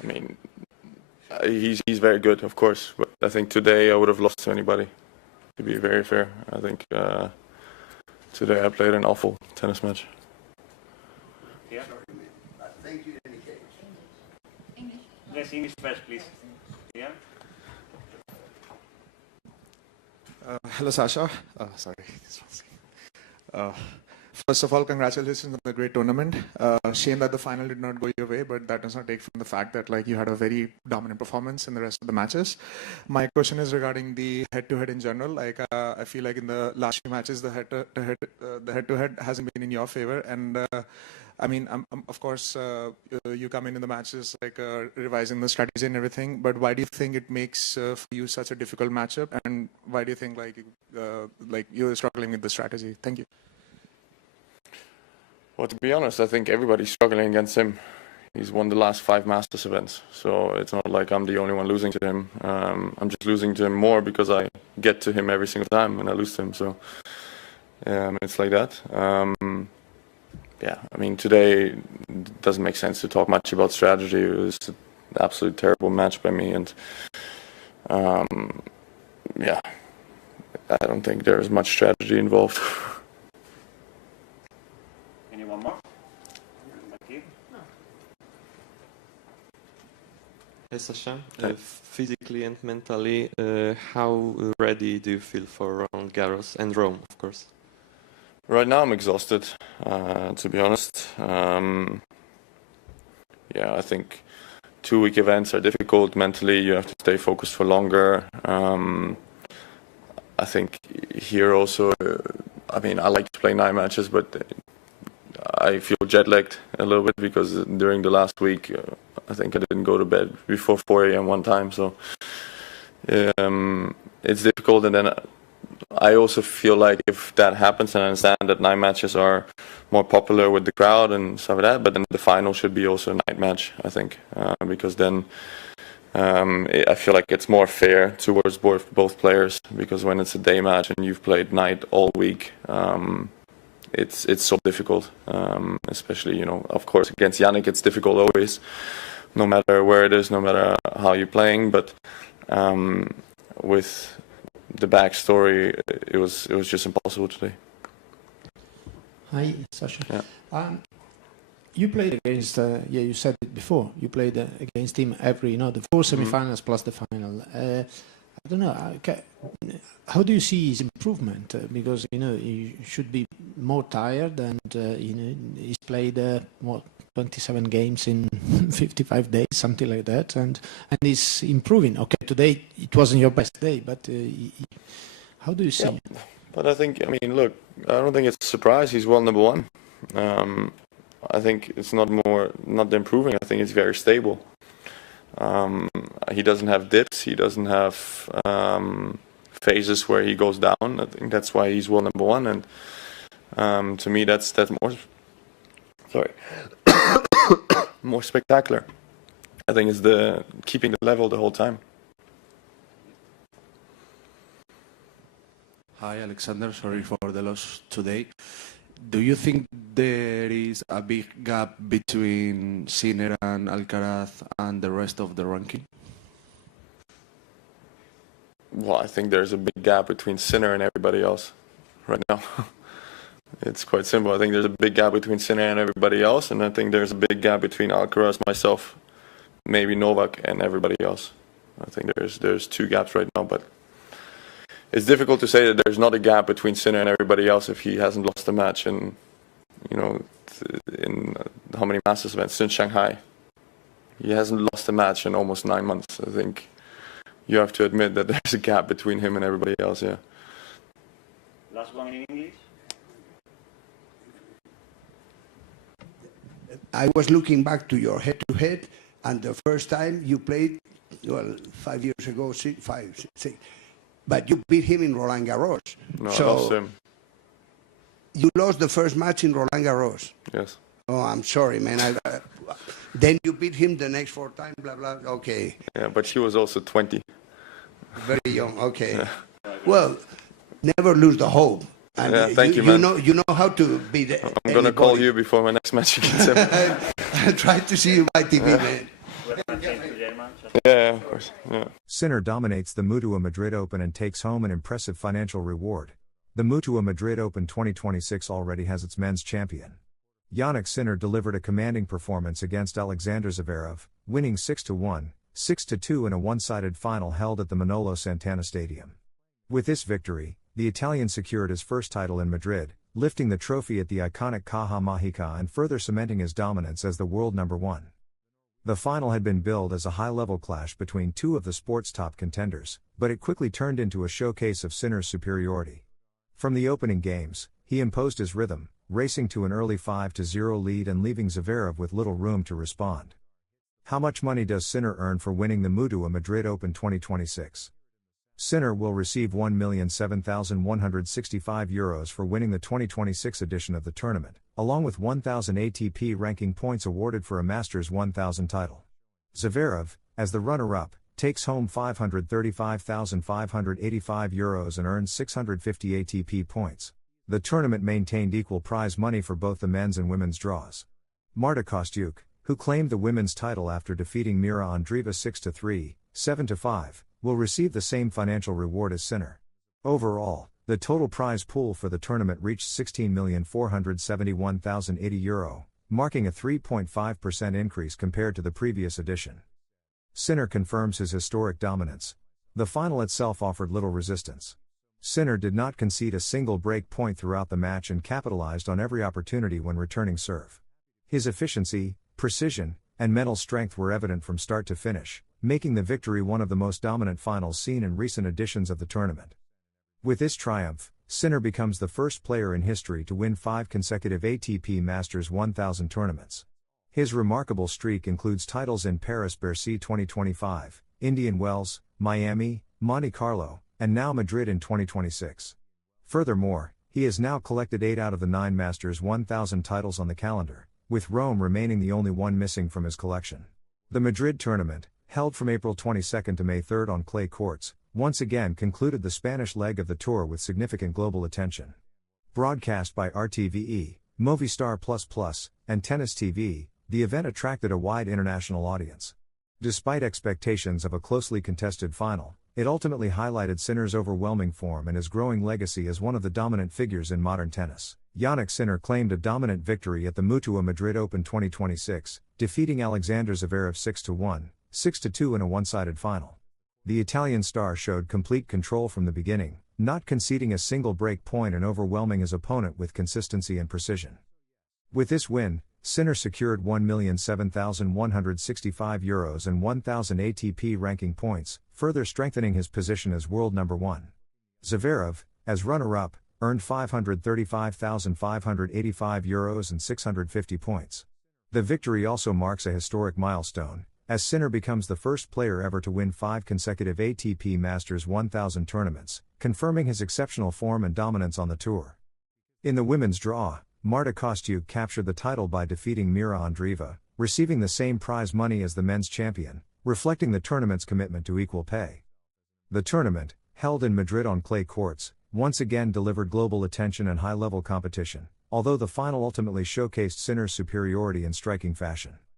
I mean, he's very good, of course, but I think today I would have lost to anybody, to be very fair. I think today I played an awful tennis match. Yeah. Thank you, in any case. English. Yes, English first, please. Yeah. Hello, Sasha. Sorry. First of all, congratulations on the great tournament. Shame that the final did not go your way, but that does not take from the fact that you had a very dominant performance in the rest of the matches. My question is regarding the head-to-head in general. I feel like in the last few matches, the head-to-head hasn't been in your favor, and I mean, of course, you come in the matches revising the strategy and everything. But why do you think it makes for you such a difficult matchup, and why do you think you're struggling with the strategy? Thank you. Well, to be honest, I think everybody's struggling against him. He's won the last 5 Masters events, so it's not like I'm the only one losing to him. I'm just losing to him more because I get to him every single time and I lose to him. So it's like that. Yeah, I mean, today it doesn't make sense to talk much about strategy. It was an absolutely terrible match by me, and yeah, I don't think there's much strategy involved. Anyone more? Back here? No. Hey Sasha, physically and mentally, how ready do you feel for Roland Garros and Rome, of course? Right now I'm exhausted, to be honest. Yeah, I think 2-week events are difficult. Mentally, you have to stay focused for longer. I think here also, I mean, I like to play 9 matches, but I feel jet-lagged a little bit because during the last week, I think I didn't go to bed before 4 a.m. one time, so it's difficult. And then I also feel like if that happens, and I understand that 9 matches are more popular with the crowd and stuff like that, but then the final should be also a night match, I think, because then I feel like it's more fair towards both players, because when it's a day match and you've played night all week, it's so difficult, especially, you know, of course against Jannik it's difficult always, no matter where it is, no matter how you're playing, but with the backstory, it was just impossible today. Hi, Sasha. Yeah. You played against, yeah, you said it before, you played against him every, the 4 semi-finals plus the final. I don't know, how do you see his improvement? Because, he should be more tired, and, he's played, 27 games in 55 days, something like that, and he's improving. Okay, today it wasn't your best day, but how do you see it? But I think, I mean, look, I don't think it's a surprise he's world number 1. I think it's not improving, I think it's very stable. He doesn't have dips, he doesn't have phases where he goes down. I think that's why he's world number 1, and to me that's more, sorry, more spectacular. I think it's the keeping the level the whole time. Hi, Alexander. Sorry for the loss today. Do you think there is a big gap between Sinner and Alcaraz and the rest of the ranking? Well, I think there's a big gap between Sinner and everybody else right now. It's quite simple. I think there's a big gap between Sinner and everybody else, and I think there's a big gap between Alcaraz, myself, maybe Novak, and everybody else. I think there's 2 gaps right now, but it's difficult to say that there's not a gap between Sinner and everybody else if he hasn't lost a match in, in how many Masters events since Shanghai. He hasn't lost a match in almost 9 months. I think you have to admit that there's a gap between him and everybody else. Yeah. Last one in English. I was looking back to your head-to-head, and the first time you played, 5 years ago, 6, but you beat him in Roland Garros. No, so I lost him. You lost the first match in Roland Garros. Yes. Oh, I'm sorry, man. Then you beat him the next 4 times, blah, blah, okay. Yeah, but he was also 20. Very young, okay. Yeah. Well, never lose the hope. And yeah, thank you, man. You know how to beat I'm going to call you before my next match against him. I'll try to see you by TV, man. change to German. Yeah, of course. Yeah. Sinner dominates the Mutua Madrid Open and takes home an impressive financial reward. The Mutua Madrid Open 2026 already has its men's champion. Jannik Sinner delivered a commanding performance against Alexander ZVEREV, winning 6-1, 6-2 in a one-sided final held at the Manolo Santana Stadium. With this victory, the Italian secured his first title in Madrid, lifting the trophy at the iconic Caja Mágica and further cementing his dominance as the world number one. The final had been billed as a high-level clash between two of the sport's top contenders, but it quickly turned into a showcase of Sinner's superiority. From the opening games, he imposed his rhythm, racing to an early 5-0 lead and leaving ZVEREV with little room to respond. How much money does Sinner earn for winning the Mutua Madrid Open 2026? Sinner will receive €1,007,165 for winning the 2026 edition of the tournament, along with 1,000 ATP ranking points awarded for a Masters 1000 title. ZVEREV, as the runner-up, takes home €535,585 and earns 650 ATP points. The tournament maintained equal prize money for both the men's and women's draws. Marta Kostyuk, who claimed the women's title after defeating Mira Andreeva 6-3, 7-5, will receive the same financial reward as Sinner. Overall, the total prize pool for the tournament reached €16,471,080, marking a 3.5% increase compared to the previous edition. Sinner confirms his historic dominance. The final itself offered little resistance. Sinner did not concede a single break point throughout the match and capitalized on every opportunity when returning serve. His efficiency, precision, and mental strength were evident from start to finish, making the victory one of the most dominant finals seen in recent editions of the tournament. With this triumph, Sinner becomes the first player in history to win 5 consecutive ATP Masters 1000 tournaments. His remarkable streak includes titles in Paris-Bercy 2025, Indian Wells, Miami, Monte Carlo, and now Madrid in 2026. Furthermore, he has now collected 8 out of the 9 Masters 1000 titles on the calendar, with Rome remaining the only one missing from his collection. The Madrid tournament, held from April 22 to May 3 on clay courts, once again concluded the Spanish leg of the tour with significant global attention. Broadcast by RTVE, Movistar Plus+, and Tennis TV, the event attracted a wide international audience. Despite expectations of a closely contested final, it ultimately highlighted Sinner's overwhelming form and his growing legacy as one of the dominant figures in modern tennis. Jannik Sinner claimed a dominant victory at the Mutua Madrid Open 2026, defeating Alexander ZVEREV 6-1, 6-2 in a one-sided final. The Italian star showed complete control from the beginning, not conceding a single break point and overwhelming his opponent with consistency and precision. With this win, Sinner secured €1,007,165 and 1,000 ATP ranking points, further strengthening his position as world number one. ZVEREV, as runner-up, earned €535,585 and 650 points. The victory also marks a historic milestone, as Sinner becomes the first player ever to win 5 consecutive ATP Masters 1000 tournaments, confirming his exceptional form and dominance on the tour. In the women's draw, Marta Kostyuk captured the title by defeating Mira Andreeva, receiving the same prize money as the men's champion, reflecting the tournament's commitment to equal pay. The tournament, held in Madrid on clay courts, once again delivered global attention and high-level competition, although the final ultimately showcased Sinner's superiority in striking fashion.